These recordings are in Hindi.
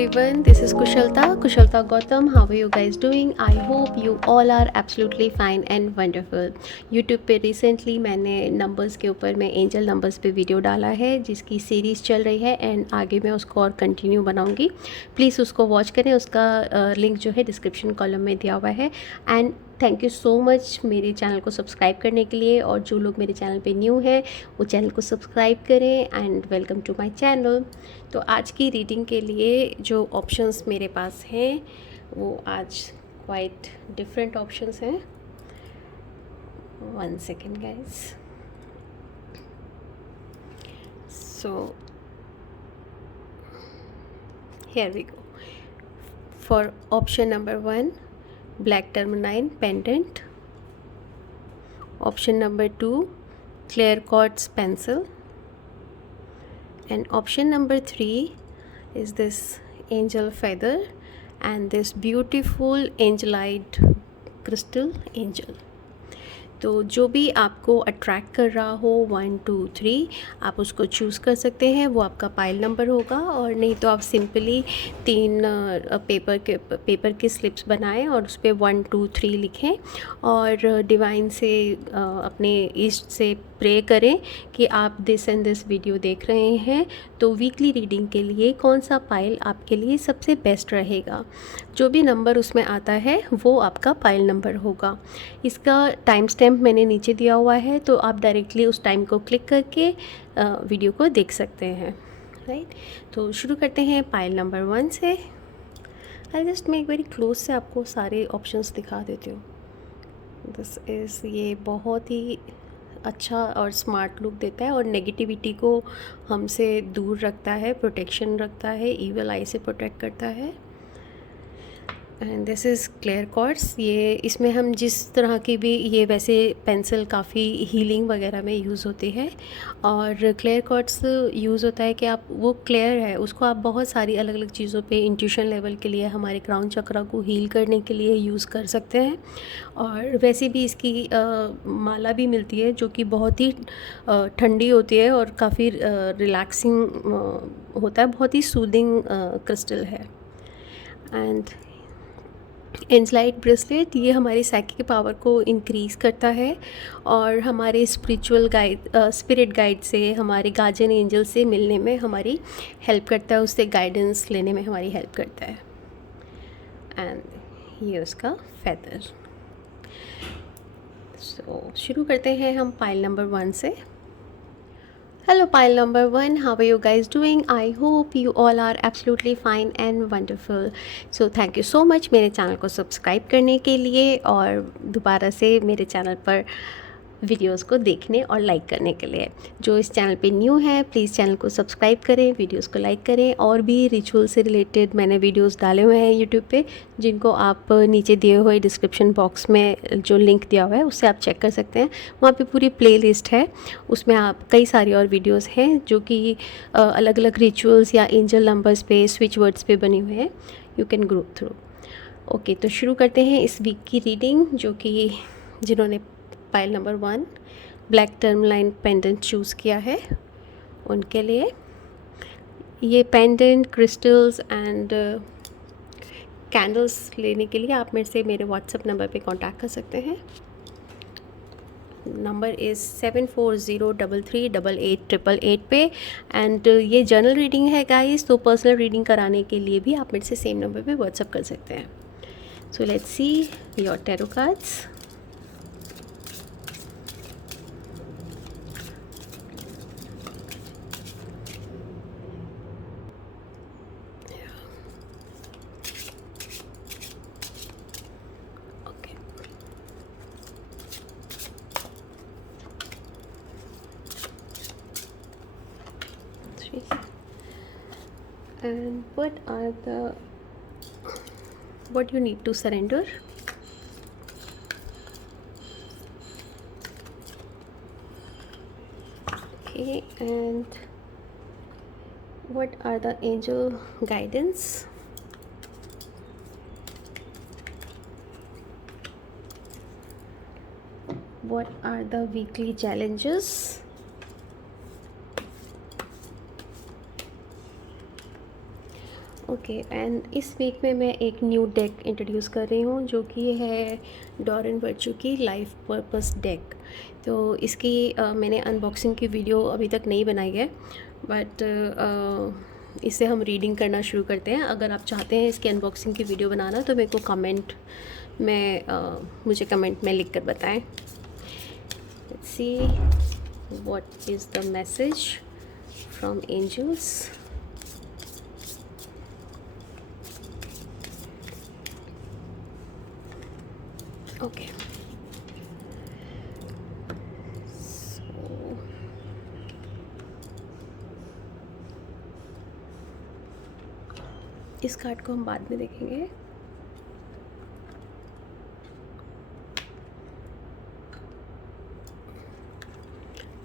everyone, this is Kushalta Gautam. How are you guys doing? I hope you all are absolutely fine and wonderful. YouTube पे रिसेंटली मैंने नंबर्स के ऊपर मैं एंजल नंबर्स पे वीडियो डाला है जिसकी सीरीज़ चल रही है एंड आगे मैं उसको और कंटिन्यू बनाऊंगी. प्लीज़ उसको वॉच करें. उसका लिंक जो है डिस्क्रिप्शन कॉलम में दिया हुआ है. And thank you so much मेरे चैनल को सब्सक्राइब करने के लिए. और जो लोग मेरे चैनल पे न्यू हैं वो चैनल को सब्सक्राइब करें and welcome to my channel. तो आज की रीडिंग के लिए जो ऑप्शंस मेरे पास हैं वो आज क्वाइट डिफरेंट ऑप्शंस हैं. 1 second guys. So here we go. For option number 1, black tourmaline pendant. Option number 2, clear quartz pencil. And option number 3 is this angel feather and this beautiful angelite crystal angel. तो जो भी आपको अट्रैक्ट कर रहा हो 1 2 3 आप उसको चूज़ कर सकते हैं. वो आपका पाइल नंबर होगा. और नहीं तो आप सिंपली 3 पेपर की स्लिप्स बनाएं और उस पर 1 2 3 लिखें और डिवाइन से अपने ईस्ट से प्रे करें कि आप दिस एंड दिस वीडियो देख रहे हैं तो वीकली रीडिंग के लिए कौन सा पाइल आपके लिए सबसे बेस्ट रहेगा. जो भी नंबर उसमें आता है वो आपका पाइल नंबर होगा. इसका टाइम स्टैम्प मैंने नीचे दिया हुआ है तो आप डायरेक्टली उस टाइम को क्लिक करके वीडियो को देख सकते हैं. राइट. तो शुरू करते हैं पाइल नंबर 1 से. आई जस्ट मैं एक बारी क्लोज से आपको सारे ऑप्शंस दिखा देती हूँ. दिस इज़ ये बहुत ही अच्छा और स्मार्ट लुक देता है और नेगेटिविटी को हमसे दूर रखता है, प्रोटेक्शन रखता है, ईवल आई से प्रोटेक्ट करता है. And this is clear quartz. ये इसमें हम जिस तरह की भी ये वैसे पेंसिल काफ़ी हीलिंग वगैरह में यूज़ होती है और क्लियर क्वार्ट्स यूज़ होता है कि आप वो क्लियर है उसको आप बहुत सारी अलग अलग चीज़ों पे इंट्यूशन लेवल के लिए हमारे क्राउन चक्रा को हील करने के लिए यूज़ कर सकते हैं. और वैसे भी इसकी माला भी मिलती है जो कि बहुत ही ठंडी होती है और काफ़ी रिलैक्सिंग होता है. बहुत ही सूदिंग क्रिस्टल है. एंड एंजलाइट ब्रेसलेट ये हमारी साइकिक पावर को इंक्रीज़ करता है और हमारे स्पिरिट गाइड से, हमारे गार्जियन एंजल से मिलने में हमारी हेल्प करता है, उससे गाइडेंस लेने में हमारी हेल्प करता है. एंड ये उसका फेदर. सो शुरू करते हैं हम पाइल नंबर 1 से. Hello pile number 1, how are you guys doing? I hope you all are absolutely fine and wonderful. So thank you so much मेरे चैनल को सब्सक्राइब करने के लिए और दोबारा से मेरे चैनल पर वीडियोस को देखने और लाइक करने के लिए. जो इस चैनल पे न्यू है प्लीज़ चैनल को सब्सक्राइब करें, वीडियोस को लाइक करें. और भी रिचुअल से रिलेटेड मैंने वीडियोस डाले हुए हैं यूट्यूब पे जिनको आप नीचे दिए हुए डिस्क्रिप्शन बॉक्स में जो लिंक दिया हुआ है उससे आप चेक कर सकते हैं. वहाँ पे पूरी प्लेलिस्ट है, उसमें आप कई सारी और वीडियोस हैं जो कि अलग अलग रिचुअल्स या एंजल नंबर्स पे, स्विच वर्ड्स पे बने हुए हैं. You can grow through. Okay, तो शुरू करते हैं इस वीक की रीडिंग. जो कि जिन्होंने pile number 1 black tourmaline pendant choose किया है उनके लिए ये पेंडेंट क्रिस्टल्स एंड कैंडल्स लेने के लिए आप मेरे से मेरे व्हाट्सएप नंबर पे कांटेक्ट कर सकते हैं. नंबर इज़ 7403388888 पे. एंड ये जर्नल रीडिंग है गाइस, तो पर्सनल रीडिंग कराने के लिए भी आप मेरे से सेम नंबर पे व्हाट्सएप कर सकते हैं. सो let's see your tarot cards. And what you need to surrender. Okay, and what are the angel guidance? What are the weekly challenges? Okay, and इस वीक में मैं एक न्यू डेक इंट्रोड्यूस कर रही हूँ जो कि है डॉरेन वर्चू की लाइफ पर्पस डेक। तो इसकी मैंने अनबॉक्सिंग की वीडियो अभी तक नहीं बनाई है, बट इससे हम रीडिंग करना शुरू करते हैं। अगर आप चाहते हैं इसकी अनबॉक्सिंग की वीडियो बनाना तो मेरे को कमेंट में मुझे कमेंट में लिख कर बताएं। Let's see what is the message from angels. Okay, इस कार्ड को हम बाद में देखेंगे।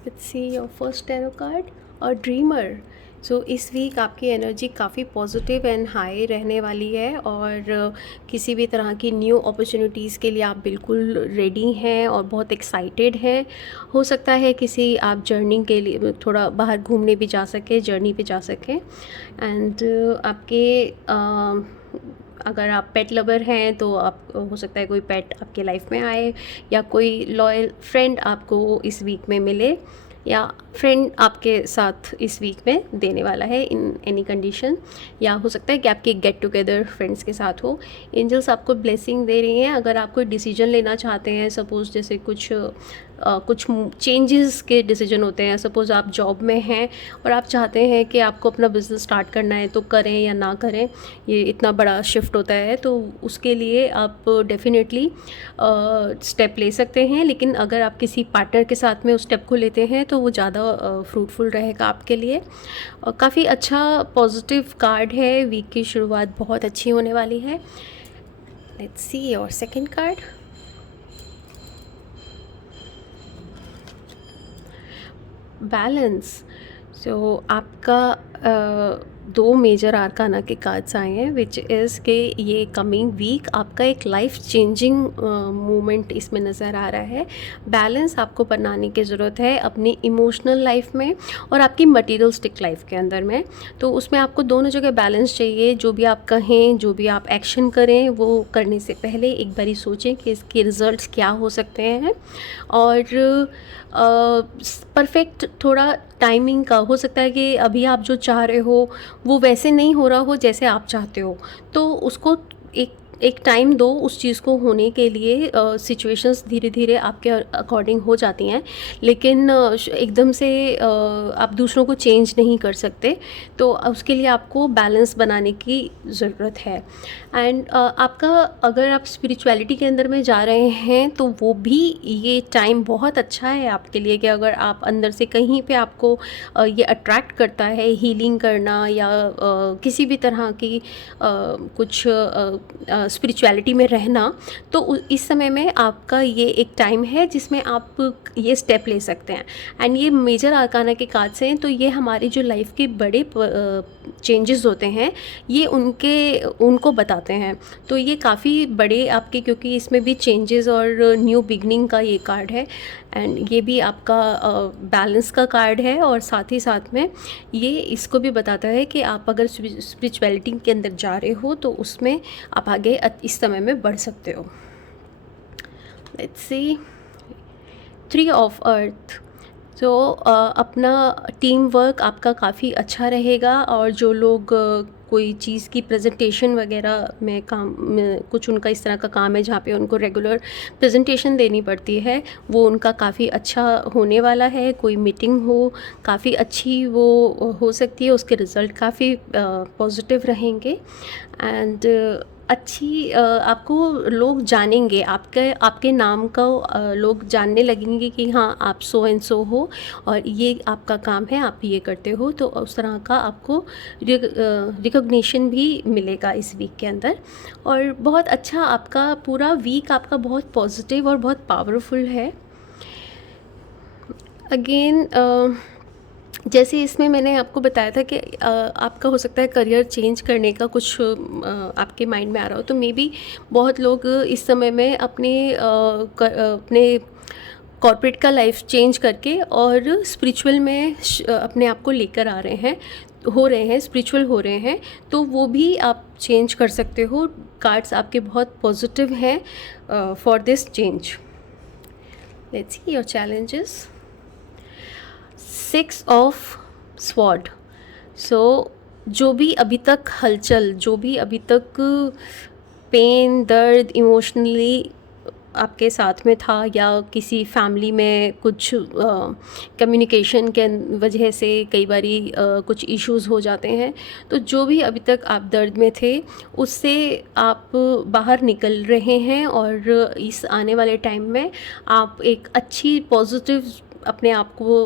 Let's see your first tarot card और ड्रीमर। सो इस वीक आपकी एनर्जी काफ़ी पॉजिटिव एंड हाई रहने वाली है और किसी भी तरह की न्यू अपॉर्चुनिटीज़ के लिए आप बिल्कुल रेडी हैं और बहुत एक्साइटेड हैं। हो सकता है किसी आप जर्नी के लिए थोड़ा बाहर घूमने भी जा सके, जर्नी पे जा सकें। एंड आपके अगर आप पेट लवर हैं तो आप हो सकता है कोई पेट आपके लाइफ में आए, या कोई लॉयल फ्रेंड आपको इस वीक में मिले, या फ्रेंड आपके साथ इस वीक में देने वाला है इन एनी कंडीशन, या हो सकता है कि आपकी गेट टुगेदर फ्रेंड्स के साथ हो। एंजल्स आपको ब्लेसिंग दे रही हैं। अगर आप कोई डिसीजन लेना चाहते हैं, सपोज़ जैसे कुछ चेंजेस के डिसीजन होते हैं। सपोज़ आप जॉब में हैं और आप चाहते हैं कि आपको अपना बिज़नेस स्टार्ट करना है, तो करें या ना करें, ये इतना बड़ा शिफ्ट होता है, तो उसके लिए आप डेफिनेटली स्टेप ले सकते हैं। लेकिन अगर आप किसी पार्टनर के साथ में उस स्टेप को लेते हैं तो वो ज़्यादा फ्रूटफुल रहेगा आपके लिए। और काफ़ी अच्छा पॉजिटिव कार्ड है। वीक की शुरुआत बहुत अच्छी होने वाली है। Let's see your second card. Balance. So आपका 2 मेजर आर्काना के कार्ड्स आए हैं, विच इज़ के ये कमिंग वीक आपका एक लाइफ चेंजिंग मोमेंट इसमें नज़र आ रहा है। बैलेंस आपको बनाने की ज़रूरत है अपनी इमोशनल लाइफ में और आपकी मटीरियलिस्टिक लाइफ के अंदर में। तो उसमें आपको दोनों जगह बैलेंस चाहिए। जो भी आप कहें, जो भी आप एक्शन करें, वो करने से पहले एक बारी सोचें कि इसके रिज़ल्ट्स क्या हो सकते हैं। और परफेक्ट थोड़ा टाइमिंग का हो सकता है कि अभी आप जो चाह रहे हो वो वैसे नहीं हो रहा हो जैसे आप चाहते हो, तो उसको एक टाइम दो उस चीज़ को होने के लिए। सिचुएशंस धीरे धीरे आपके अकॉर्डिंग हो जाती हैं, लेकिन एकदम से आप दूसरों को चेंज नहीं कर सकते। तो उसके लिए आपको बैलेंस बनाने की ज़रूरत है। एंड आपका अगर आप स्पिरिचुअलिटी के अंदर में जा रहे हैं तो वो भी ये टाइम बहुत अच्छा है आपके लिए, कि अगर आप अंदर से कहीं पे आपको ये अट्रैक्ट करता है हीलिंग करना, या किसी भी तरह की कुछ स्पिरिचुअलिटी में रहना, तो इस समय में आपका ये एक टाइम है जिसमें आप ये स्टेप ले सकते हैं। एंड ये मेजर आर्काना के कार्ड्स हैं, तो ये हमारी जो लाइफ के बड़े चेंजेस होते हैं ये उनको बताते हैं। तो ये काफ़ी बड़े आपके, क्योंकि इसमें भी चेंजेस और न्यू बिगनिंग का ये कार्ड है। एंड ये भी आपका बैलेंस का कार्ड है, और साथ ही साथ में ये इसको भी बताता है कि आप अगर स्पिरिचुअलिटी के अंदर जा रहे हो तो उसमें आप आगे इस समय में बढ़ सकते हो। Let's see 3 of earth. तो अपना टीम वर्क आपका काफ़ी अच्छा रहेगा, और जो लोग कोई चीज़ की प्रेजेंटेशन वगैरह में कुछ उनका इस तरह का काम है जहाँ पे उनको रेगुलर प्रेजेंटेशन देनी पड़ती है, वो उनका काफ़ी अच्छा होने वाला है। कोई मीटिंग हो काफ़ी अच्छी वो हो सकती है, उसके रिज़ल्ट काफ़ी पॉजिटिव रहेंगे। एंड अच्छी आपको लोग जानेंगे, आपके नाम को लोग जानने लगेंगे कि हाँ आप सो एंड सो हो और ये आपका काम है, आप ये करते हो। तो उस तरह का आपको रिकॉग्निशन भी मिलेगा इस वीक के अंदर। और बहुत अच्छा आपका पूरा वीक आपका बहुत पॉजिटिव और बहुत पावरफुल है। अगेन जैसे इसमें मैंने आपको बताया था कि आपका हो सकता है करियर चेंज करने का कुछ आपके माइंड में आ रहा हो, तो मे बी बहुत लोग इस समय में अपने कॉर्पोरेट का लाइफ चेंज करके और स्पिरिचुअल में अपने आप को लेकर आ रहे हैं। हो रहे हैं, स्पिरिचुअल हो रहे हैं, तो वो भी आप चेंज कर सकते हो। कार्ड्स आपके बहुत पॉजिटिव हैं for this change. Let's see your challenges. 6 of sword. So जो भी अभी तक हलचल, जो भी अभी तक पेन, दर्द इमोशनली आपके साथ में था, या किसी फैमिली में कुछ कम्युनिकेशन के वजह से कई बारी कुछ इश्यूज़ हो जाते हैं, तो जो भी अभी तक आप दर्द में थे उससे आप बाहर निकल रहे हैं, और इस आने वाले टाइम में आप एक अच्छी पॉजिटिव अपने आप को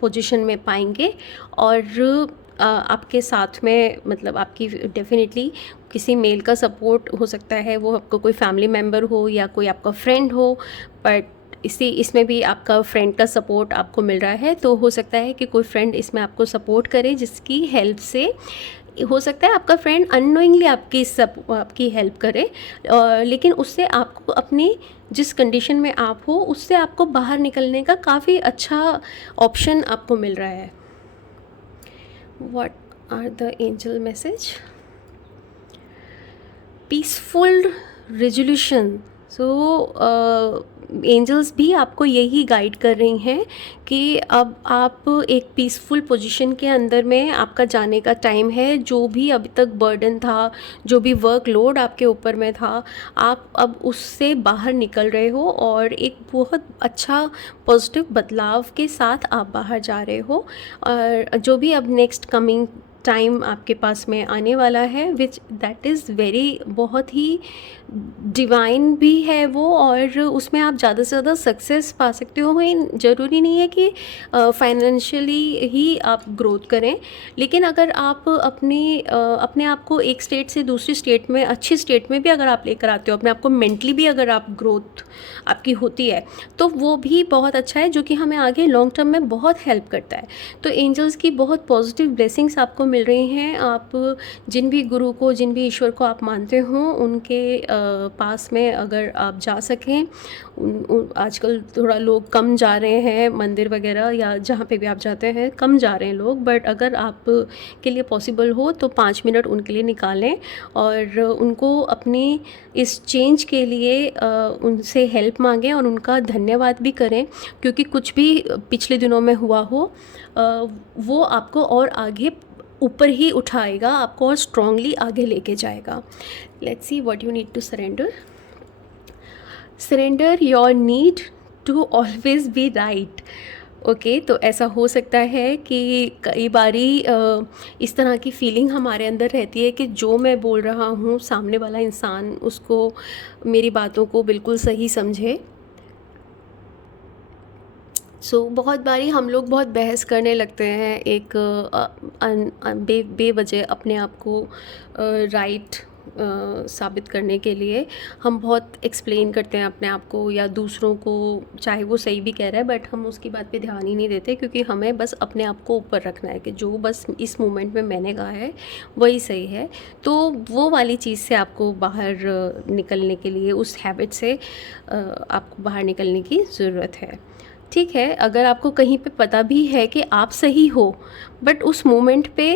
पोजीशन में पाएंगे। और आपके साथ में मतलब आपकी डेफिनेटली किसी मेल का सपोर्ट हो सकता है, वो आपका कोई फैमिली मेम्बर हो या कोई आपका फ्रेंड हो, बट इसमें भी आपका फ्रेंड का सपोर्ट आपको मिल रहा है। तो हो सकता है कि कोई फ्रेंड इसमें आपको सपोर्ट करे, जिसकी हेल्प से हो सकता है आपका फ्रेंड अननोइंगली आपकी हेल्प करे, लेकिन उससे आपको अपनी जिस कंडीशन में आप हो उससे आपको बाहर निकलने का काफ़ी अच्छा ऑप्शन आपको मिल रहा है। What are the angel message? Peaceful resolution. So angels भी आपको यही गाइड कर रही हैं कि अब आप एक पीसफुल पोजीशन के अंदर में आपका जाने का टाइम है। जो भी अभी तक बर्डन था, जो भी वर्कलोड आपके ऊपर में था, आप अब उससे बाहर निकल रहे हो, और एक बहुत अच्छा पॉजिटिव बदलाव के साथ आप बाहर जा रहे हो। और जो भी अब नेक्स्ट कमिंग टाइम आपके पास में आने वाला है, विच दैट इज़ वेरी बहुत ही डिवाइन भी है वो, और उसमें आप ज़्यादा से ज़्यादा सक्सेस पा सकते हो। ज़रूरी नहीं है कि फाइनेंशियली ही आप ग्रोथ करें, लेकिन अगर आप अपने आप को एक स्टेट से दूसरी स्टेट में, अच्छी स्टेट में भी अगर आप लेकर आते हो, अपने आप को मेंटली भी अगर आप ग्रोथ आपकी होती है, तो वो भी बहुत अच्छा है, जो कि हमें आगे लॉन्ग टर्म में बहुत हेल्प करता है। तो एंजल्स की बहुत पॉजिटिव ब्लेसिंग्स आपको मिल रही हैं। आप जिन भी गुरु को, जिन भी ईश्वर को आप मानते हो, उनके पास में अगर आप जा सकें, आजकल थोड़ा लोग कम जा रहे हैं मंदिर वगैरह, या जहाँ पे भी आप जाते हैं कम जा रहे हैं लोग, बट अगर आप के लिए पॉसिबल हो तो 5 मिनट उनके लिए निकालें, और उनको अपनी इस चेंज के लिए उनसे हेल्प मांगें, और उनका धन्यवाद भी करें, क्योंकि कुछ भी पिछले दिनों में हुआ हो वो आपको और आगे ऊपर ही उठाएगा, आपको और स्ट्रांगली आगे लेके जाएगा। Let's see what you need to surrender. Surrender your need to always be right. Okay, तो ऐसा हो सकता है कि कई बारी इस तरह की फीलिंग हमारे अंदर रहती है कि जो मैं बोल रहा हूँ सामने वाला इंसान उसको, मेरी बातों को बिल्कुल सही समझे। बहुत बारी हम लोग बहुत बहस करने लगते हैं, एक बेवजह अपने आप को राइट साबित करने के लिए हम बहुत एक्सप्लेन करते हैं अपने आप को या दूसरों को, चाहे वो सही भी कह रहा है, बट हम उसकी बात पे ध्यान ही नहीं देते, क्योंकि हमें बस अपने आप को ऊपर रखना है कि जो बस इस मोमेंट में मैंने कहा है वही सही है। तो वो वाली चीज़ से आपको बाहर निकलने के लिए, उस हैबिट से आपको बाहर निकलने की ज़रूरत है। ठीक है, अगर आपको कहीं पे पता भी है कि आप सही हो, बट उस मोमेंट पे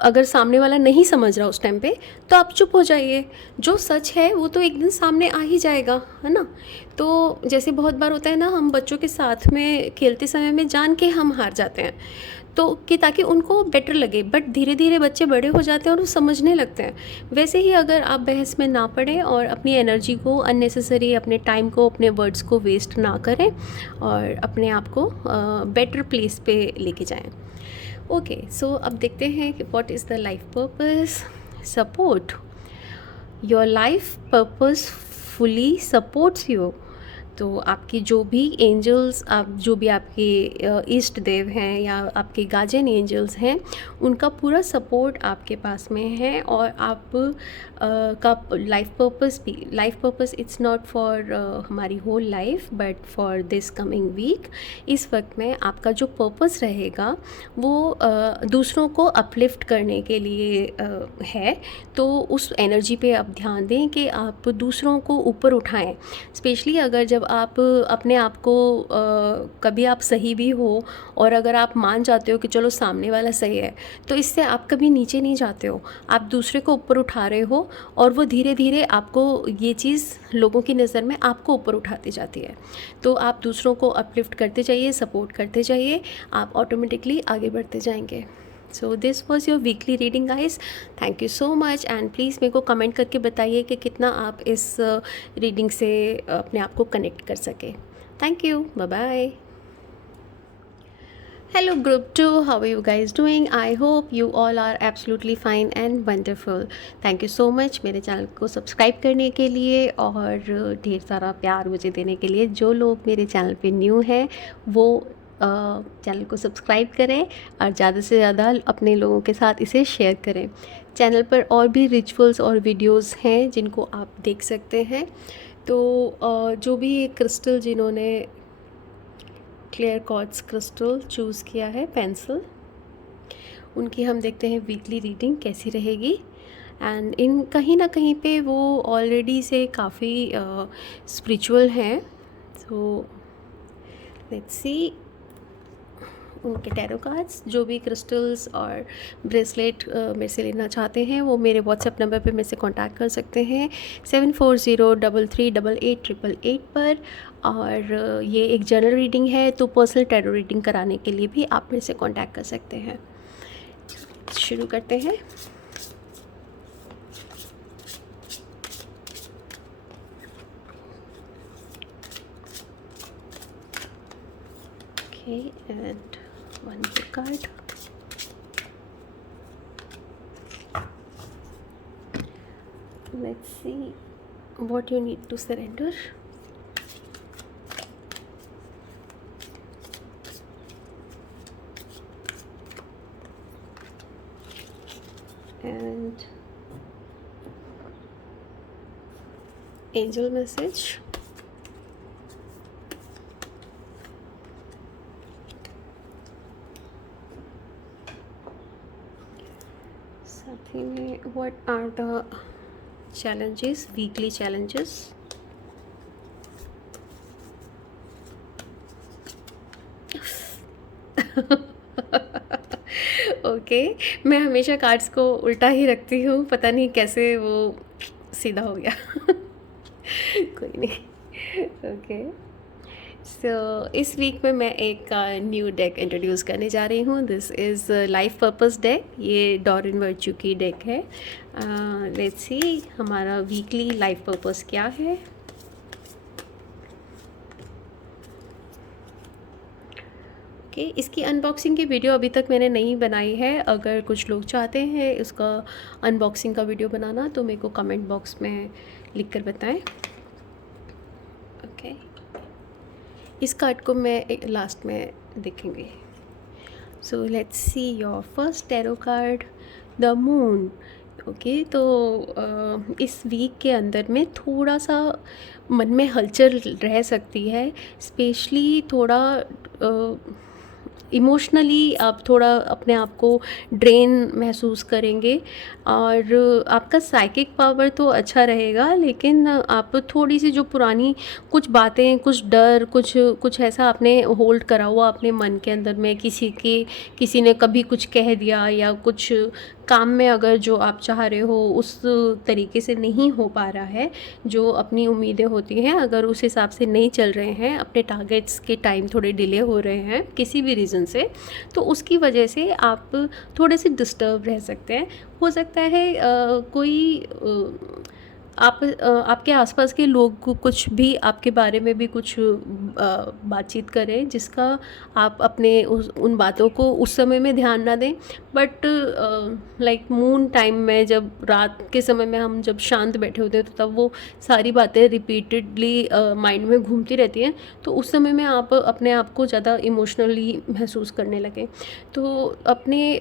अगर सामने वाला नहीं समझ रहा उस टाइम पे, तो आप चुप हो जाइए। जो सच है वो तो एक दिन सामने आ ही जाएगा, है ना। तो जैसे बहुत बार होता है ना, हम बच्चों के साथ में खेलते समय में जान के हम हार जाते हैं, तो कि ताकि उनको बेटर लगे, बट धीरे धीरे बच्चे बड़े हो जाते हैं और वो समझने लगते हैं। वैसे ही अगर आप बहस में ना पड़ें और अपनी एनर्जी को अननेसेसरी, अपने टाइम को, अपने वर्ड्स को वेस्ट ना करें, और अपने आप को बेटर प्लेस पे लेके जाएं। ओके, सो अब देखते हैं कि what is the life purpose. Support your life purpose fully supports you. तो आपकी जो भी एंजल्स, आप जो भी आपके इष्ट देव हैं या आपके गार्जियन एंजल्स हैं, उनका पूरा सपोर्ट आपके पास में है। और आप का life purpose it's not for हमारी whole life, but for this coming week. इस वक्त में आपका जो पर्पस रहेगा वो दूसरों को अपलिफ्ट करने के लिए है। तो उस एनर्जी पे आप ध्यान दें कि आप दूसरों को ऊपर उठाएं, स्पेशली अगर जब आप अपने आप को कभी आप सही भी हो और अगर आप मान जाते हो कि चलो सामने वाला सही है, तो इससे आप कभी नीचे नहीं जाते हो, आप दूसरे को ऊपर उठा रहे हो और वो धीरे धीरे आपको ये चीज़ लोगों की नज़र में आपको ऊपर उठाती जाती है। तो आप दूसरों को अपलिफ्ट करते जाइए, सपोर्ट करते जाइए, आप ऑटोमेटिकली आगे बढ़ते जाएंगे। So this was your weekly reading guys. Thank you so much and please मेरे को कमेंट करके बताइए कि कितना आप इस रीडिंग से अपने आप को कनेक्ट कर सके। Thank you, bye bye. Hello group 2, how are you guys doing? I hope you all are absolutely fine and wonderful. Thank you so much मेरे चैनल को सब्सक्राइब करने के लिए और ढेर सारा प्यार मुझे देने के लिए। जो लोग मेरे चैनल पे न्यू हैं वो चैनल को सब्सक्राइब करें और ज़्यादा से ज़्यादा अपने लोगों के साथ इसे शेयर करें। चैनल पर और भी रिचुअल्स और वीडियोस हैं जिनको आप देख सकते हैं। तो जो भी क्रिस्टल जिन्होंने क्लियर क्वार्ट्ज क्रिस्टल चूज़ किया है, पेंसिल, उनकी हम देखते हैं वीकली रीडिंग कैसी रहेगी। एंड इन कहीं ना कहीं पे वो ऑलरेडी से काफ़ी स्पिरिचुअल हैं। सो लेट्स सी उनके टैरो कार्ड्स। जो भी क्रिस्टल्स और ब्रेसलेट मेरे से लेना चाहते हैं वो मेरे व्हाट्सएप नंबर पे मेरे से कांटेक्ट कर सकते हैं 7403388888 पर। और ये एक जनरल रीडिंग है, तो पर्सनल टैरो रीडिंग कराने के लिए भी आप मेरे से कांटेक्ट कर सकते हैं। शुरू करते हैं। Okay, and one more card. Let's see what you need to surrender. And angel message. साथ ही में what are the challenges, weekly challenges. Okay मैं हमेशा कार्ड्स को उल्टा ही रखती हूँ, पता नहीं कैसे वो सीधा हो गया। कोई नहीं। ओके सो इस वीक में मैं एक न्यू डेक इंट्रोड्यूस करने जा रही हूँ। This is life purpose deck. ये डॉरिन वर्च्यू की डेक है। लेट्स सी हमारा वीकली लाइफ पर्पस क्या है। ओके इसकी अनबॉक्सिंग की वीडियो अभी तक मैंने नहीं बनाई है। अगर कुछ लोग चाहते हैं इसका अनबॉक्सिंग का वीडियो बनाना तो मेरे को कमेंट बॉक्स में लिख कर बताएं। ओके इस कार्ड को मैं लास्ट में देखेंगे। सो let's see your first tarot card, the moon. Okay तो इस वीक के अंदर में थोड़ा सा मन में हलचल रह सकती है, स्पेशली थोड़ा इमोशनली आप थोड़ा अपने आप को ड्रेन महसूस करेंगे और आपका साइकिक पावर तो अच्छा रहेगा, लेकिन आप थोड़ी सी जो पुरानी कुछ बातें, कुछ डर, कुछ ऐसा आपने होल्ड करा हुआ अपने मन के अंदर में, किसी ने कभी कुछ कह दिया या कुछ काम में अगर जो आप चाह रहे हो उस तरीके से नहीं हो पा रहा है, जो अपनी उम्मीदें होती हैं अगर उस हिसाब से नहीं चल रहे हैं, अपने टारगेट्स के टाइम थोड़े डिले हो रहे हैं किसी भी रीज़न से, तो उसकी वजह से आप थोड़े से डिस्टर्ब रह सकते हैं। हो सकता है आपके आसपास के लोग कुछ भी आपके बारे में भी कुछ बातचीत करें जिसका आप अपने उन बातों को उस समय में ध्यान ना दें, बट लाइक मून टाइम में जब रात के समय में हम जब शांत बैठे होते हैं तो तब वो सारी बातें रिपीटेडली माइंड में घूमती रहती हैं, तो उस समय में आप अपने आप को ज़्यादा इमोशनली महसूस करने लगें। तो अपने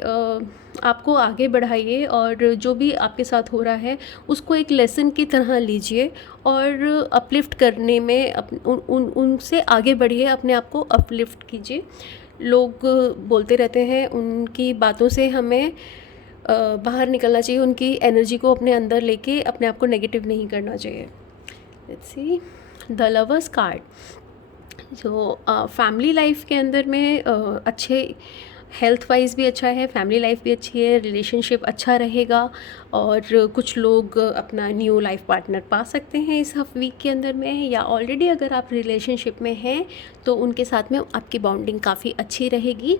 आपको आगे बढ़ाइए और जो भी आपके साथ हो रहा है उसको एक लेसन की तरह लीजिए और अपलिफ्ट करने में उनसे आगे बढ़िए, अपने आप को अपलिफ्ट कीजिए। लोग बोलते रहते हैं, उनकी बातों से हमें बाहर निकलना चाहिए, उनकी एनर्जी को अपने अंदर लेके अपने आप को नेगेटिव नहीं करना चाहिए। Let's see the lovers card, जो फैमिली लाइफ के अंदर में अच्छे, हेल्थ वाइज भी अच्छा है, फैमिली लाइफ भी अच्छी है, रिलेशनशिप अच्छा रहेगा और कुछ लोग अपना न्यू लाइफ पार्टनर पा सकते हैं इस वीक के अंदर में, या ऑलरेडी अगर आप रिलेशनशिप में हैं तो उनके साथ में आपकी बॉन्डिंग काफ़ी अच्छी रहेगी।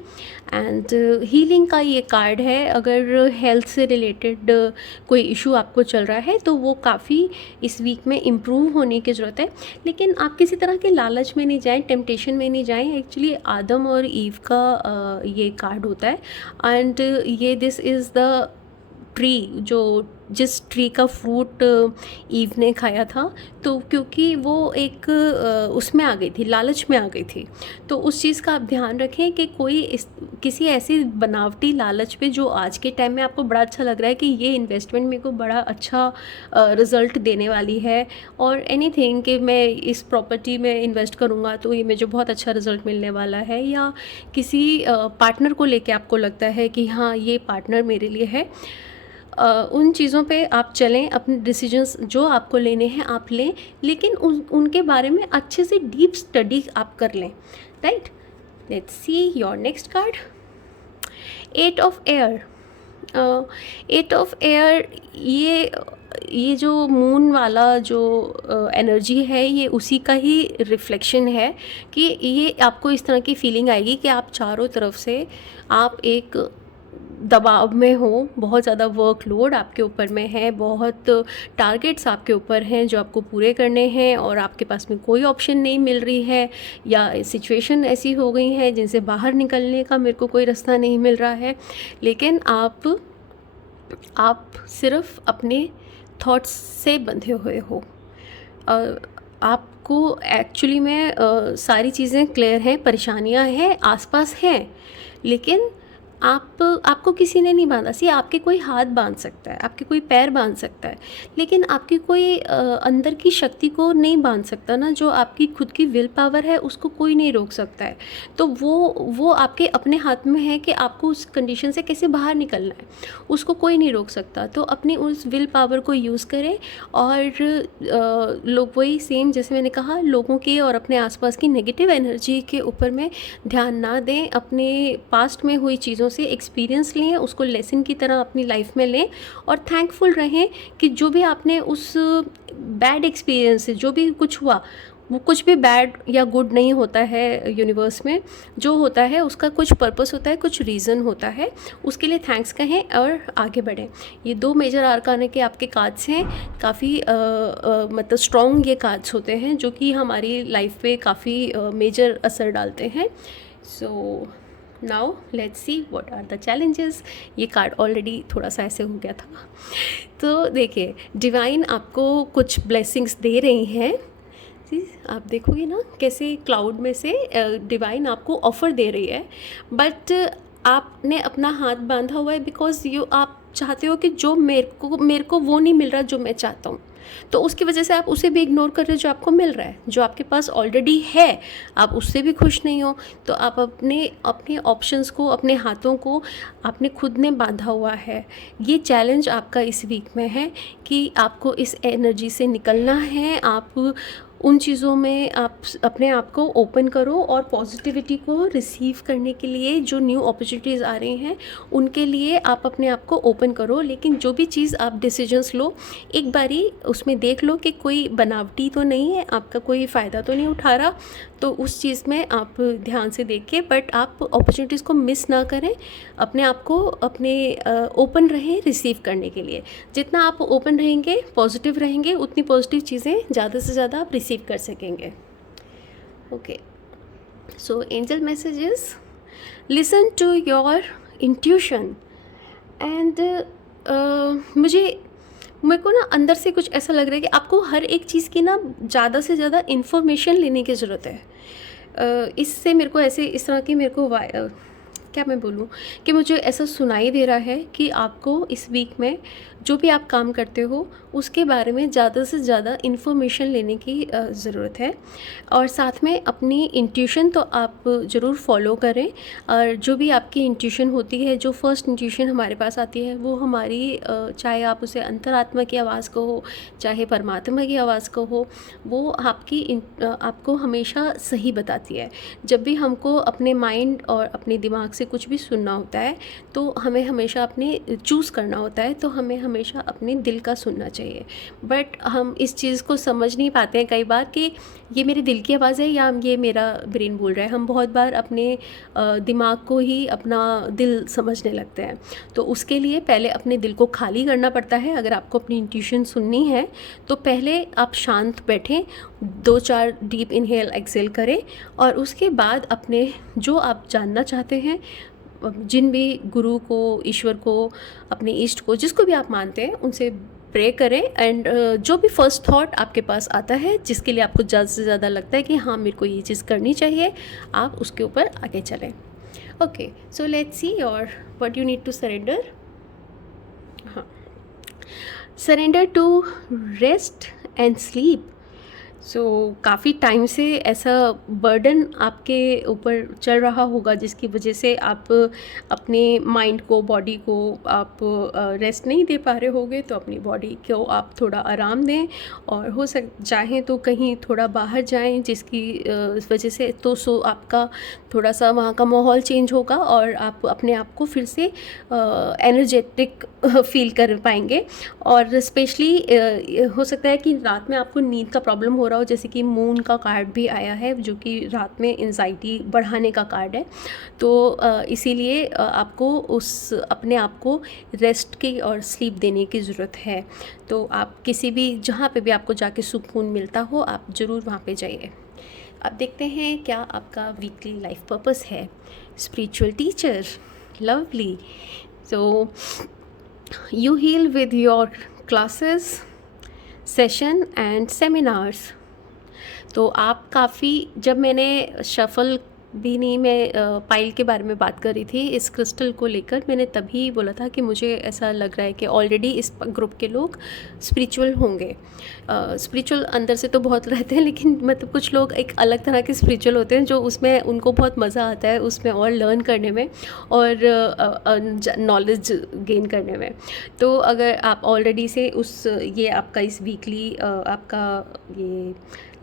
एंड हीलिंग का ये कार्ड है, अगर हेल्थ से रिलेटेड कोई इशू आपको चल रहा है तो वो काफ़ी इस वीक में इम्प्रूव होने की ज़रूरत है। लेकिन आप किसी तरह के लालच में नहीं जाएं, टेम्पटेशन में नहीं जाएं। एक्चुअली आदम और ईव का ये कार्ड होता है एंड ये दिस इज़ द ट्री, जो जिस ट्री का फ्रूट ईव ने खाया था, तो क्योंकि वो एक उसमें आ गई थी, लालच में आ गई थी, तो उस चीज़ का आप ध्यान रखें कि कोई किसी ऐसी बनावटी लालच पे जो आज के टाइम में आपको बड़ा अच्छा लग रहा है कि ये इन्वेस्टमेंट मेरे को बड़ा अच्छा रिज़ल्ट देने वाली है, और एनीथिंग कि मैं इस प्रॉपर्टी में इन्वेस्ट करूँगा तो ये मुझे बहुत अच्छा रिज़ल्ट मिलने वाला है, या किसी पार्टनर को लेके आपको लगता है कि हाँ ये पार्टनर मेरे लिए है, उन चीज़ों पे आप चलें, अपने डिसीजंस जो आपको लेने हैं आप लें, लेकिन उनके बारे में अच्छे से डीप स्टडी आप कर लें, right. Let's see your next card, 8 of air. 8 of air, ये जो मून वाला जो एनर्जी है ये उसी का ही रिफ्लेक्शन है कि ये आपको इस तरह की फीलिंग आएगी कि आप चारों तरफ से आप एक दबाव में हो, बहुत ज़्यादा वर्कलोड आपके ऊपर में है, बहुत टारगेट्स आपके ऊपर हैं जो आपको पूरे करने हैं और आपके पास में कोई ऑप्शन नहीं मिल रही है, या सिचुएशन ऐसी हो गई है जिनसे बाहर निकलने का मेरे को कोई रास्ता नहीं मिल रहा है। लेकिन आप सिर्फ अपने थॉट्स से बंधे हुए हो। आपको एक्चुअली में सारी चीज़ें क्लियर हैं, परेशानियां हैं, आसपास हैं, लेकिन आपको किसी ने नहीं बांधा। सी आपके कोई हाथ बांध सकता है, आपके कोई पैर बांध सकता है, लेकिन आपकी कोई अंदर की शक्ति को नहीं बांध सकता ना। जो आपकी खुद की विल पावर है उसको कोई नहीं रोक सकता है। तो वो आपके अपने हाथ में है कि आपको उस कंडीशन से कैसे बाहर निकलना है, उसको कोई नहीं रोक सकता। तो अपनी उस विल पावर को यूज़ करें और लोग वही सेम जैसे मैंने कहा, लोगों के और अपने आसपास की नेगेटिव एनर्जी के ऊपर में ध्यान ना दें। अपने पास्ट में हुई चीज़ों से एक्सपीरियंस लें, उसको लेसन की तरह अपनी लाइफ में लें और थैंकफुल रहें कि जो भी आपने उस बैड एक्सपीरियंस से जो भी कुछ हुआ, वो कुछ भी बैड या गुड नहीं होता है यूनिवर्स में। जो होता है उसका कुछ पर्पस होता है, कुछ रीज़न होता है, उसके लिए थैंक्स कहें और आगे बढ़ें। ये 2 मेजर आर्काना के आपके कार्ड्स हैं, काफ़ी मतलब स्ट्रॉन्ग ये कार्ड्स होते हैं जो कि हमारी लाइफ पे काफ़ी मेजर असर डालते हैं। So now let's see what are the challenges. ये कार्ड ऑलरेडी थोड़ा सा ऐसे हो गया था। तो देखिए, डिवाइन आपको कुछ ब्लेसिंग्स दे रही हैं। आप देखोगे ना कैसे क्लाउड में से डिवाइन आपको ऑफ़र दे रही है, बट आपने अपना हाथ बांधा हुआ है बिकॉज आप चाहते हो कि जो मेरे को वो नहीं मिल रहा जो मैं चाहता हूँ, तो उसकी वजह से आप उसे भी इग्नोर कर रहे हो जो आपको मिल रहा है, जो आपके पास ऑलरेडी है। आप उससे भी खुश नहीं हो, तो आप अपने ऑप्शंस को, अपने हाथों को आपने खुद ने बांधा हुआ है। ये चैलेंज आपका इस वीक में है कि आपको इस एनर्जी से निकलना है। आप उन चीज़ों में आप अपने आप को ओपन करो और पॉजिटिविटी को रिसीव करने के लिए जो न्यू अपॉर्चुनिटीज़ आ रही हैं उनके लिए आप अपने आप को ओपन करो। लेकिन जो भी चीज़ आप डिसीजंस लो, एक बारी उसमें देख लो कि कोई बनावटी तो नहीं है, आपका कोई फ़ायदा तो नहीं उठा रहा, तो उस चीज़ में आप ध्यान से देखें, बट आप अपॉर्चुनिटीज़ को मिस ना करें। अपने आप को ओपन रहें रिसीव करने के लिए। जितना आप ओपन रहेंगे, पॉजिटिव रहेंगे, उतनी पॉजिटिव चीज़ें ज़्यादा से ज़्यादा आप रिसीव कर सकेंगे। Okay, so angel messages, listen to your intuition. And मेरे को ना अंदर से कुछ ऐसा लग रहा है कि आपको हर एक चीज़ की ना ज़्यादा से ज़्यादा इन्फॉर्मेशन लेने की ज़रूरत है। इससे मेरे को ऐसे इस तरह की मेरे को क्या मैं बोलूँ कि मुझे ऐसा सुनाई दे रहा है कि आपको इस वीक में जो भी आप काम करते हो उसके बारे में ज़्यादा से ज़्यादा इन्फॉर्मेशन लेने की ज़रूरत है। और साथ में अपनी इंट्यूशन तो आप ज़रूर फॉलो करें। और जो भी आपकी इंट्यूशन होती है, जो फर्स्ट इंट्यूशन हमारे पास आती है, वो हमारी चाहे आप उसे अंतरात्मा की आवाज़ कहो, चाहे परमात्मा की आवाज़ कहो, वो आपको हमेशा सही बताती है। जब भी हमको अपने माइंड और अपने दिमाग से कुछ भी सुनना होता है तो हमें हमेशा अपने चूज़ करना होता है, तो हमें हमेशा अपने दिल का सुनना चाहिए। बट हम इस चीज़ को समझ नहीं पाते हैं कई बार कि ये मेरे दिल की आवाज़ है या ये मेरा ब्रेन बोल रहा है। हम बहुत बार अपने दिमाग को ही अपना दिल समझने लगते हैं। तो उसके लिए पहले अपने दिल को खाली करना पड़ता है। अगर आपको अपनी इंट्यूशन सुननी है तो पहले आप शांत बैठें, 2-4 डीप इनहेल एक्सहेल करें और उसके बाद अपने जो आप जानना चाहते हैं, जिन भी गुरु को, ईश्वर को, अपने इष्ट को, जिसको भी आप मानते हैं, उनसे प्रे करें। एंड जो भी फर्स्ट थॉट आपके पास आता है, जिसके लिए आपको ज़्यादा से ज़्यादा लगता है कि हाँ मेरे को ये चीज़ करनी चाहिए, आप उसके ऊपर आगे चलें। ओके, सो लेट्स सी और what you need to surrender. हाँ, surrender to rest and sleep. So काफ़ी टाइम से ऐसा बर्डन आपके ऊपर चल रहा होगा जिसकी वजह से आप अपने माइंड को, बॉडी को आप रेस्ट नहीं दे पा रहे होगे। तो अपनी बॉडी को आप थोड़ा आराम दें और हो चाहें तो कहीं थोड़ा बाहर जाएं, जिसकी वजह से आपका थोड़ा सा वहाँ का माहौल चेंज होगा और आप अपने आप को फिर से एनर्जेटिक फील कर पाएंगे। और स्पेशली हो सकता है कि रात में आपको नींद का प्रॉब्लम हो रहा हो, जैसे कि मून का कार्ड भी आया है जो कि रात में एंजाइटी बढ़ाने का कार्ड है। तो इसीलिए आपको अपने आप को रेस्ट की और स्लीप देने की ज़रूरत है। तो आप किसी भी, जहाँ पे भी आपको जाके सुकून मिलता हो, आप ज़रूर वहाँ पे जाइए। अब देखते हैं क्या आपका वीकली लाइफ पर्पस है। Spiritual teacher, lovely. So you heal with your classes, session and seminars। तो आप काफ़ी, जब मैंने शफल भी नहीं, मैं पायल के बारे में बात कर रही थी इस क्रिस्टल को लेकर, मैंने तभी बोला था कि मुझे ऐसा लग रहा है कि ऑलरेडी इस ग्रुप के लोग स्पिरिचुअल होंगे। स्पिरिचुअल अंदर से तो बहुत रहते हैं, लेकिन मतलब कुछ लोग एक अलग तरह के स्पिरिचुअल होते हैं जो उसमें उनको बहुत मज़ा आता है उसमें और लर्न करने में और नॉलेज गेन करने में। तो अगर आप ऑलरेडी से ये आपका इस वीकली आपका ये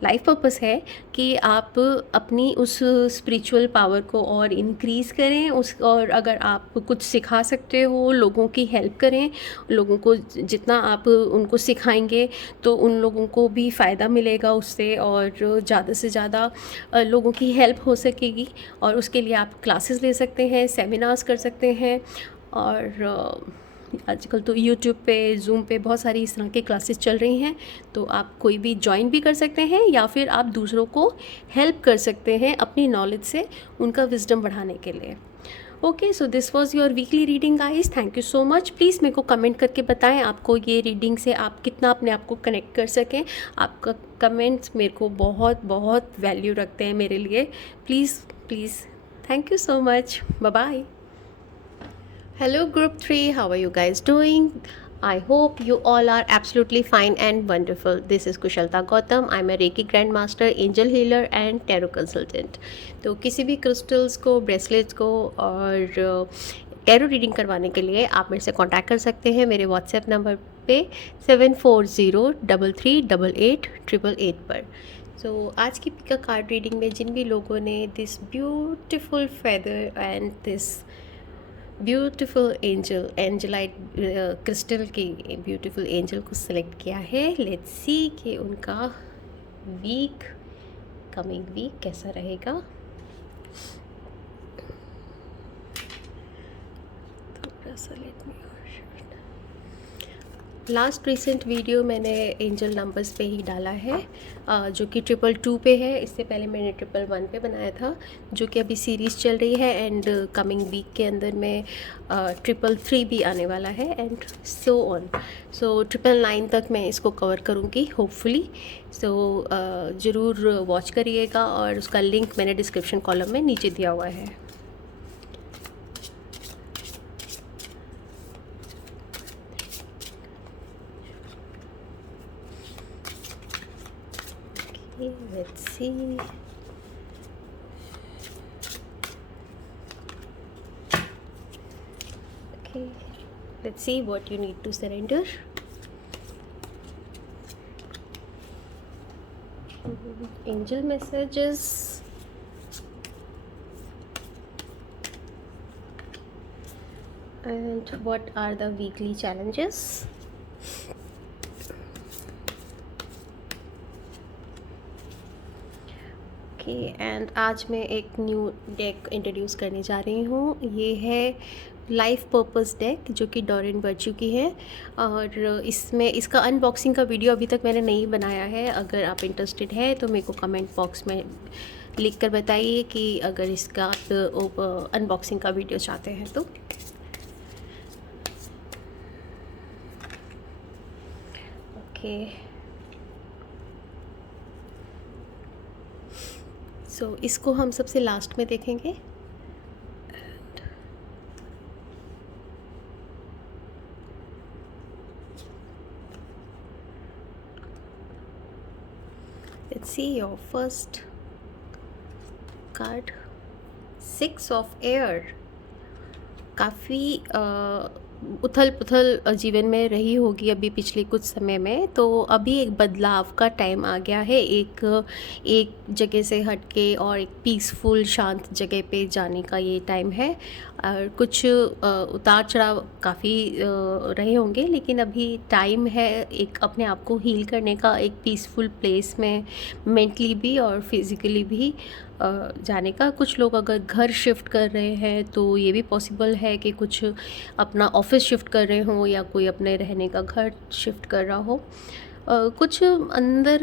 लाइफ पर्पस है कि आप अपनी उस स्पिरिचुअल पावर को और इंक्रीज़ करें और अगर आप कुछ सिखा सकते हो, लोगों की हेल्प करें, लोगों को जितना आप उनको सिखाएंगे तो उन लोगों को भी फ़ायदा मिलेगा उससे और ज़्यादा से ज़्यादा लोगों की हेल्प हो सकेगी। और उसके लिए आप क्लासेस ले सकते हैं, सेमिनार्स कर सकते हैं। और आजकल तो यूट्यूब पे, ज़ूम पे बहुत सारी इस तरह की क्लासेस चल रही हैं, तो आप कोई भी ज्वाइन भी कर सकते हैं या फिर आप दूसरों को हेल्प कर सकते हैं अपनी नॉलेज से उनका विजडम बढ़ाने के लिए। Okay, so this was your weekly reading guys. Thank you so much. Please मेरे को कमेंट करके बताएं आपको ये रीडिंग से आप कितना अपने आप को कनेक्ट कर सकें। आपका कमेंट्स मेरे को बहुत बहुत वैल्यू रखते हैं मेरे लिए। Please please, thank you so much. Bye-bye. Hello Group 3, how are you guys doing? I hope you all are absolutely fine and wonderful. This is Kushalta Gautam. I'm a Reiki Grandmaster, Angel Healer and Tarot Consultant. तो किसी भी क्रिस्टल्स को, ब्रेसलेट्स को और टैरो रीडिंग करवाने के लिए आप मेरे से कांटेक्ट कर सकते हैं मेरे व्हाट्सएप नंबर पे 7403388888 पर। सो आज की पिका कार्ड रीडिंग में जिन भी लोगों ने this beautiful feather and this beautiful angelite crystal के ब्यूटिफुल एंजल को सिलेक्ट किया है, लेट्स सी कि उनका कमिंग वीक कैसा रहेगा। थोड़ा सा let me last recent video मैंने एंजल नंबर्स पे ही डाला है जो कि 222 पे है। इससे पहले मैंने 111 पे बनाया था जो कि अभी सीरीज़ चल रही है एंड कमिंग वीक के अंदर में 333 भी आने वाला है एंड सो ऑन। सो 999 तक मैं इसको कवर करूँगी होपफुली। सो ज़रूर वॉच करिएगा और उसका लिंक मैंने डिस्क्रिप्शन कॉलम में नीचे दिया हुआ है। Okay, let's see. Okay, let's see what you need to surrender. Angel messages. And what are the weekly challenges? And आज मैं एक न्यू डेक इंट्रोड्यूस करने जा रही हूँ. ये है लाइफ पर्पस डेक, जो कि डॉरेन वर्च्यू की है. और इसमें इसका अनबॉक्सिंग का वीडियो अभी तक मैंने नहीं बनाया है. अगर आप इंटरेस्टेड है तो मेरे को कमेंट बॉक्स में लिख कर बताइए कि अगर इसका आप अनबॉक्सिंग का वीडियो चाहते हैं तो. ओके, सो इसको हम सबसे लास्ट में देखेंगे. Let's see your first card, 6 of Air. काफ़ी उथल पुथल जीवन में रही होगी अभी पिछले कुछ समय में, तो अभी एक बदलाव का टाइम आ गया है. एक जगह से हट के और एक पीसफुल शांत जगह पे जाने का ये टाइम है. और कुछ उतार चढ़ाव काफ़ी रहे होंगे, लेकिन अभी टाइम है एक अपने आप को हील करने का, एक पीसफुल प्लेस में मेंटली भी और फिज़िकली भी जाने का. कुछ लोग अगर घर शिफ्ट कर रहे हैं तो ये भी पॉसिबल है कि कुछ अपना ऑफिस शिफ्ट कर रहे हों या कोई अपने रहने का घर शिफ्ट कर रहा हो. कुछ अंदर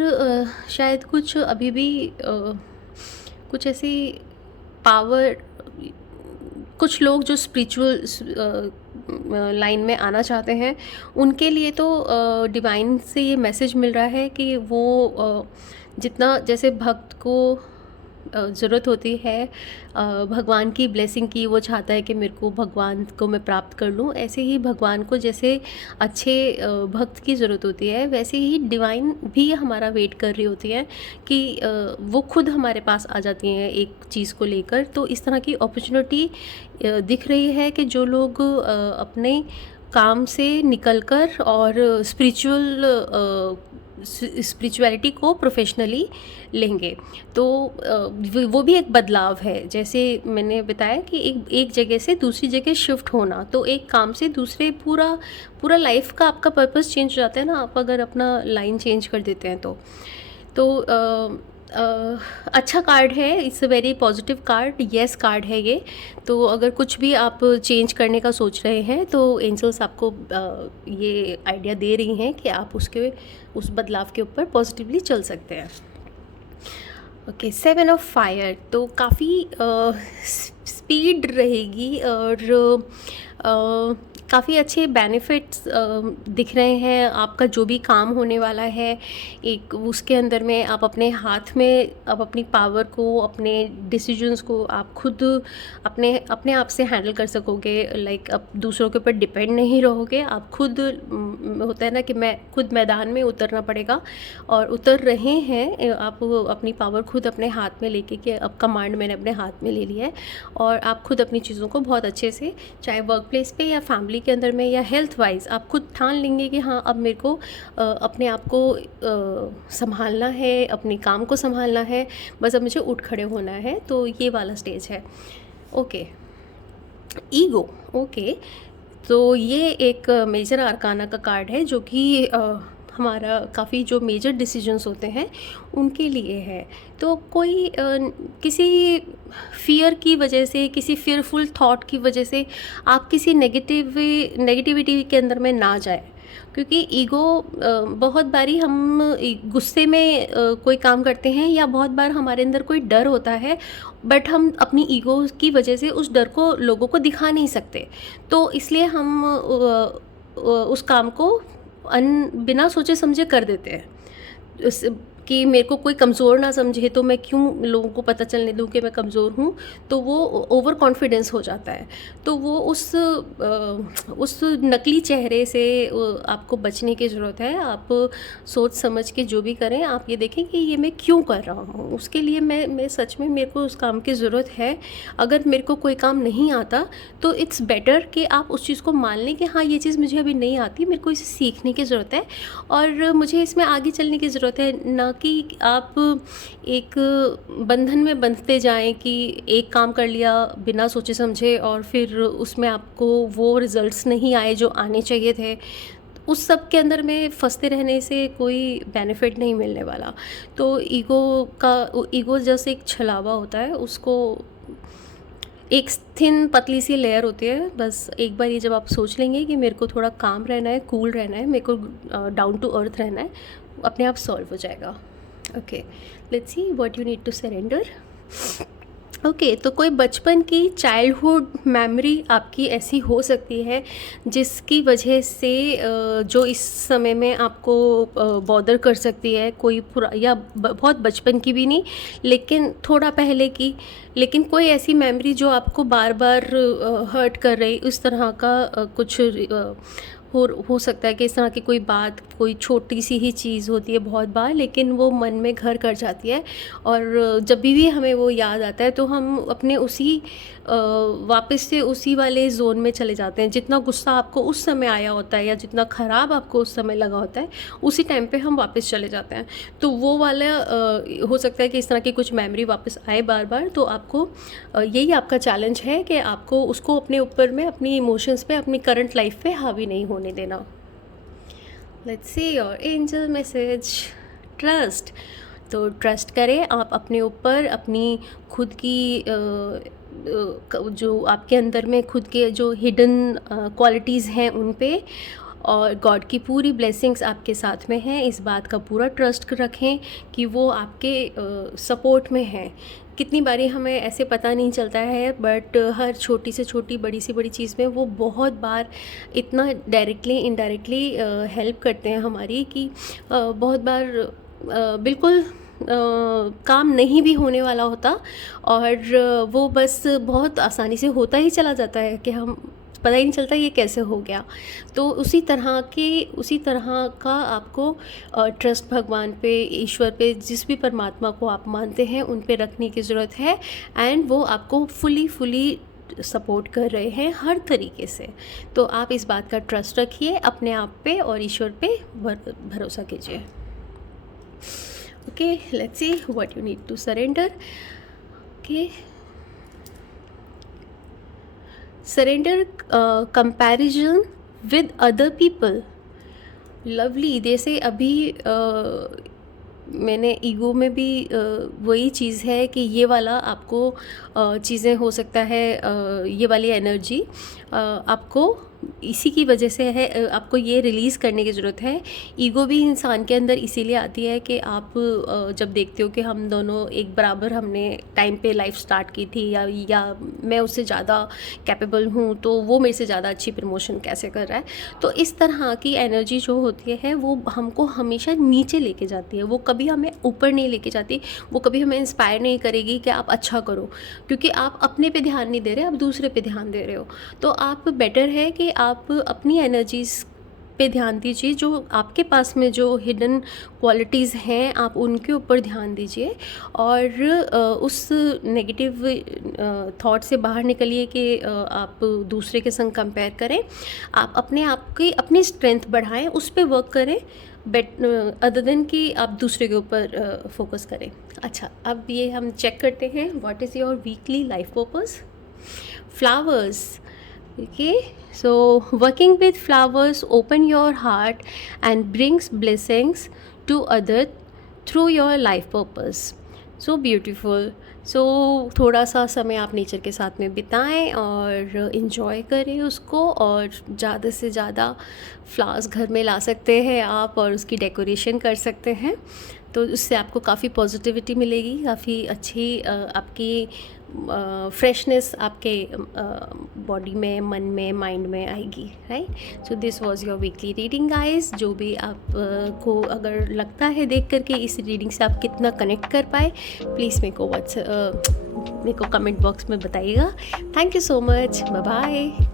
शायद कुछ अभी भी कुछ ऐसी पावर, कुछ लोग जो स्पिरिचुअल लाइन में आना चाहते हैं उनके लिए तो डिवाइन से ये मैसेज मिल रहा है कि वो जितना जैसे भक्त को ज़रूरत होती है भगवान की ब्लेसिंग की, वो चाहता है कि मेरे को भगवान को मैं प्राप्त कर लूँ, ऐसे ही भगवान को जैसे अच्छे भक्त की ज़रूरत होती है, वैसे ही डिवाइन भी हमारा वेट कर रही होती है कि वो खुद हमारे पास आ जाती हैं एक चीज़ को लेकर. तो इस तरह की अपॉर्चुनिटी दिख रही है कि जो लोग अपने काम से निकलकर और स्पिरिचुअलिटी को प्रोफेशनली लेंगे, तो वो भी एक बदलाव है. जैसे मैंने बताया कि एक जगह से दूसरी जगह शिफ्ट होना, तो एक काम से दूसरे पूरा लाइफ का आपका पर्पस चेंज हो जाता है ना, आप अगर अपना लाइन चेंज कर देते हैं तो अच्छा कार्ड है. It's a very positive card, yes card है ये. तो अगर कुछ भी आप चेंज करने का सोच रहे हैं तो एंजल्स आपको ये आइडिया दे रही हैं कि आप उस बदलाव के ऊपर पॉजिटिवली चल सकते हैं. ओके, 7 ऑफ फायर, तो काफ़ी स्पीड रहेगी और काफ़ी अच्छे बेनिफिट्स दिख रहे हैं. आपका जो भी काम होने वाला है एक उसके अंदर में आप अपने हाथ में आप अपनी पावर को, अपने डिसीजंस को आप खुद अपने आप से हैंडल कर सकोगे. लाइक अब दूसरों के ऊपर डिपेंड नहीं रहोगे, आप खुद होता है ना कि मैं खुद मैदान में उतरना पड़ेगा और उतर रहे हैं. आप अपनी पावर खुद अपने हाथ में लेके कि अब कमांड मैंने अपने हाथ में ले लिया है और आप खुद अपनी चीज़ों को बहुत अच्छे से, चाहे वर्क प्लेस पे या फैमिली के अंदर में या हेल्थ वाइज, आप खुद ठान लेंगे कि हाँ अब मेरे को अपने आप को संभालना है, अपने काम को संभालना है, बस अब मुझे उठ खड़े होना है. तो ये वाला स्टेज है. Okay, ego. ओके, तो ये एक मेजर आर्काना का कार्ड है जो कि हमारा काफ़ी जो मेजर डिसीजंस होते हैं उनके लिए है. तो कोई किसी फियर की वजह से, किसी फियरफुल थॉट की वजह से आप किसी नेगेटिविटी के अंदर में ना जाए, क्योंकि ईगो बहुत बारी हम गुस्से में कोई काम करते हैं या बहुत बार हमारे अंदर कोई डर होता है, बट हम अपनी ईगो की वजह से उस डर को लोगों को दिखा नहीं सकते. तो इसलिए हम उस काम को बिना सोचे समझे कर देते हैं. कि मेरे को कोई कमज़ोर ना समझे, तो मैं क्यों लोगों को पता चलने दूँ कि मैं कमज़ोर हूँ। तो वो ओवर कॉन्फिडेंस हो जाता है। तो वो उस नकली चेहरे से आपको बचने की ज़रूरत है। आप सोच समझ के जो भी करें, आप ये देखें कि ये मैं क्यों कर रहा हूँ। उसके लिए मैं सच में, मेरे को उस काम की ज़रूरत है। अगर मेरे को कोई काम नहीं आता तो इट्स बेटर कि आप उस चीज़ को मान लें कि हाँ, ये चीज़ मुझे अभी नहीं आती, मेरे को इसे सीखने की ज़रूरत है और मुझे इसमें आगे चलने की ज़रूरत है। ना कि आप एक बंधन में बंधते जाएं कि एक काम कर लिया बिना सोचे समझे और फिर उसमें आपको वो रिज़ल्ट्स नहीं आए जो आने चाहिए थे। उस सब के अंदर में फंसते रहने से कोई बेनिफिट नहीं मिलने वाला। तो ईगो जैसे एक छलावा होता है, उसको एक थिन पतली सी लेयर होती है। बस एक बार ये जब आप सोच लेंगे कि मेरे को थोड़ा काम रहना है, कूल रहना है, मेरे को डाउन टू अर्थ रहना है, अपने आप सॉल्व हो जाएगा। Okay, let's see what you need to surrender. Okay, तो कोई बचपन की चाइल्डहुड मेमोरी आपकी ऐसी हो सकती है जिसकी वजह से जो इस समय में आपको बॉदर कर सकती है। कोई पुरा या बहुत बचपन की भी नहीं, लेकिन थोड़ा पहले की, लेकिन कोई ऐसी मेमोरी जो आपको बार बार हर्ट कर रही, इस तरह का कुछ हो सकता है कि इस तरह की कोई बात, कोई छोटी सी ही चीज़ होती है बहुत बार, लेकिन वो मन में घर कर जाती है और जब भी हमें वो याद आता है तो हम अपने वापस से उसी वाले जोन में चले जाते हैं। जितना गुस्सा आपको उस समय आया होता है या जितना ख़राब आपको उस समय लगा होता है, उसी टाइम पे हम वापस चले जाते हैं। तो वो वाला हो सकता है कि इस तरह की कुछ मेमोरी वापस आए बार बार। तो आपको यही आपका चैलेंज है कि आपको उसको अपने ऊपर में, अपनी इमोशंस पे, अपनी करंट लाइफ पे हावी नहीं होने देना। Let's see your angel message. Trust. तो ट्रस्ट करें आप अपने ऊपर, अपनी खुद की जो आपके अंदर में खुद के जो हिडन क्वालिटीज़ हैं उन पे, और गॉड की पूरी ब्लेसिंग्स आपके साथ में हैं। इस बात का पूरा ट्रस्ट रखें कि वो आपके सपोर्ट में हैं। कितनी बारी हमें ऐसे पता नहीं चलता है, बट हर छोटी से छोटी, बड़ी से बड़ी चीज़ में वो बहुत बार इतना डायरेक्टली इनडायरेक्टली हेल्प करते हैं हमारी कि बहुत बार बिल्कुल काम नहीं भी होने वाला होता और वो बस बहुत आसानी से होता ही चला जाता है कि हम पता ही नहीं चलता ये कैसे हो गया। तो उसी तरह का आपको ट्रस्ट भगवान पे, ईश्वर पे, जिस भी परमात्मा को आप मानते हैं उन पे रखने की ज़रूरत है। एंड वो आपको फुली सपोर्ट कर रहे हैं हर तरीके से। तो आप इस बात का ट्रस्ट रखिए, अपने आप पे और ईश्वर पे भरोसा कीजिए। Okay, let's see what you need to surrender. Okay, surrender comparison with other people. Lovely. जैसे अभी मैंने ईगो में भी वही चीज़ है कि ये वाला आपको चीज़ें हो सकता है, ये वाली एनर्जी आपको इसी की वजह से है, आपको ये रिलीज़ करने की ज़रूरत है। ईगो भी इंसान के अंदर इसीलिए आती है कि आप जब देखते हो कि हम दोनों एक बराबर, हमने टाइम पे लाइफ स्टार्ट की थी, या मैं उससे ज़्यादा कैपेबल हूँ तो वो मेरे से ज़्यादा अच्छी प्रमोशन कैसे कर रहा है। तो इस तरह की एनर्जी जो होती है वो हमको हमेशा नीचे लेके जाती है, वो कभी हमें ऊपर नहीं लेके जाती। वो कभी हमें इंस्पायर नहीं करेगी कि आप अच्छा करो, क्योंकि आप अपने पे ध्यान नहीं दे रहे, आप दूसरे पे ध्यान दे रहे हो। तो आप बेटर है कि आप अपनी एनर्जीज़ पे ध्यान दीजिए, जो आपके पास में जो हिडन क्वालिटीज़ हैं आप उनके ऊपर ध्यान दीजिए और उस नेगेटिव थॉट से बाहर निकलिए कि आप दूसरे के संग कंपेयर करें। आप अपने आप की अपनी स्ट्रेंथ बढ़ाएं, उस पे वर्क करें, अदर देन कि आप दूसरे के ऊपर फोकस करें। अच्छा, अब ये हम चेक करते हैं what is your weekly life purpose. Flowers. Okay, so working with flowers open your heart and brings blessings to others through your life purpose. So beautiful. So थोड़ा सा समय आप नेचर के साथ में बिताएं और इन्जॉय करें उसको, और ज़्यादा से ज़्यादा फ्लावर्स घर में ला सकते हैं आप और उसकी डेकोरेशन कर सकते हैं। तो उससे आपको काफ़ी पॉजिटिविटी मिलेगी, काफ़ी अच्छी आपकी फ्रेशनेस आपके बॉडी में, मन में, माइंड में आएगी, right. So this was your weekly reading guys. जो भी आप को अगर लगता है देख करके इस रीडिंग से आप कितना कनेक्ट कर पाए, प्लीज़ मेरे को कमेंट बॉक्स में बताइएगा। Thank you so much, bye bye.